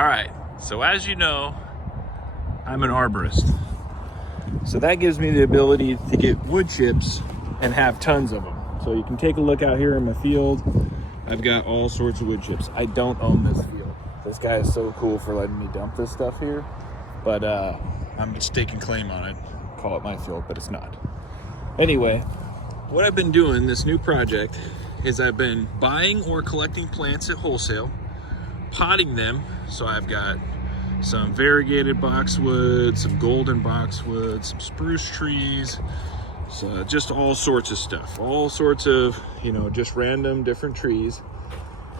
All right, so as you know, I'm an arborist. So that gives me the ability to get wood chips and have tons of them. So you can take a look out here in my field. I've got all sorts of wood chips. I don't own this field. This guy is so cool for letting me dump this stuff here, but I'm just taking claim on it. Call it my field, but it's not. Anyway, what I've been doing, this new project, is I've been buying or collecting plants at wholesale, potting them. So I've got some variegated boxwood, some golden boxwood, some spruce trees, so just all sorts of stuff, all sorts of, just random different trees.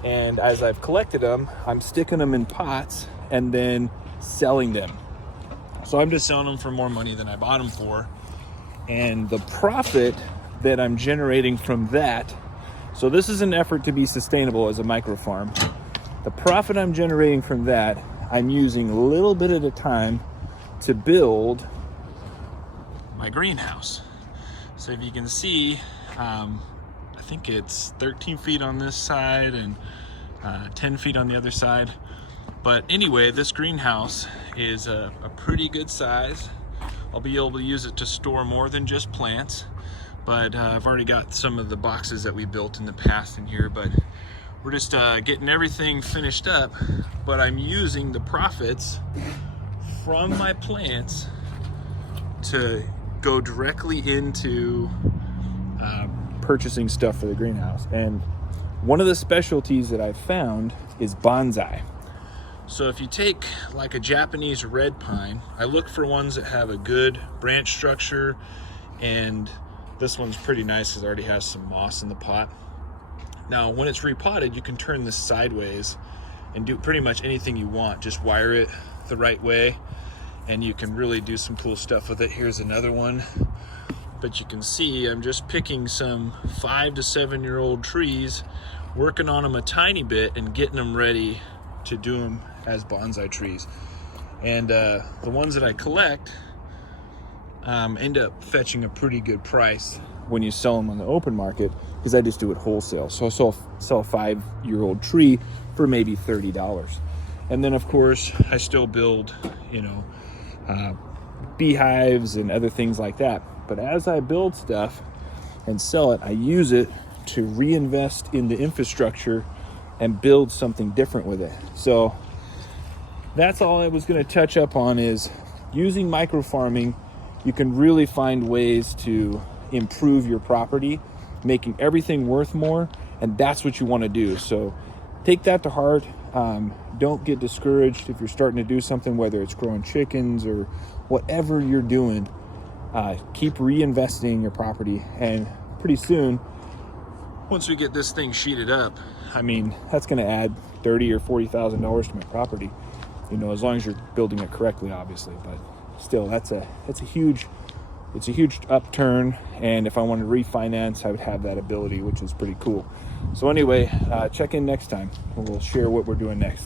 And as I've collected them, I'm sticking them in pots and then selling them. So I'm just selling them for more money than I bought them for. And the profit that I'm generating from that, so this is an effort to be sustainable as a micro farm. The profit I'm generating from that, I'm using a little bit at a time to build my greenhouse. So if you can see, I think it's 13 feet on this side and 10 feet on the other side. But anyway, this greenhouse is a pretty good size. I'll be able to use it to store more than just plants. But I've already got some of the boxes that we built in the past in here, but we're just getting everything finished up. But I'm using the profits from my plants to go directly into purchasing stuff for the greenhouse. And one of the specialties that I've found is bonsai. So if you take like a Japanese red pine, I look for ones that have a good branch structure, and this one's pretty nice because it already has some moss in the pot. Now, when it's repotted, you can turn this sideways and do pretty much anything you want. Just wire it the right way, and you can really do some cool stuff with it. Here's another one. But you can see I'm just picking some 5 to 7 year old trees, working on them a tiny bit and getting them ready to do them as bonsai trees. And the ones that I collect end up fetching a pretty good price when you sell them on the open market, because I just do it wholesale. So I sell a 5-year-old tree for maybe $30. And then of course I still build, beehives and other things like that. But as I build stuff and sell it, I use it to reinvest in the infrastructure and build something different with it. So that's all I was going to touch up on, is using microfarming. You can really find ways to improve your property, making everything worth more, and that's what you want to do. So take that to heart. Don't get discouraged if you're starting to do something, whether it's growing chickens or whatever you're doing. Keep reinvesting in your property, and pretty soon, once we get this thing sheeted up, that's going to add $30,000 or $40,000 to my property, as long as you're building it correctly, obviously. But still, it's a huge upturn. And if I wanted to refinance, I would have that ability, which is pretty cool. So anyway, check in next time and we'll share what we're doing next.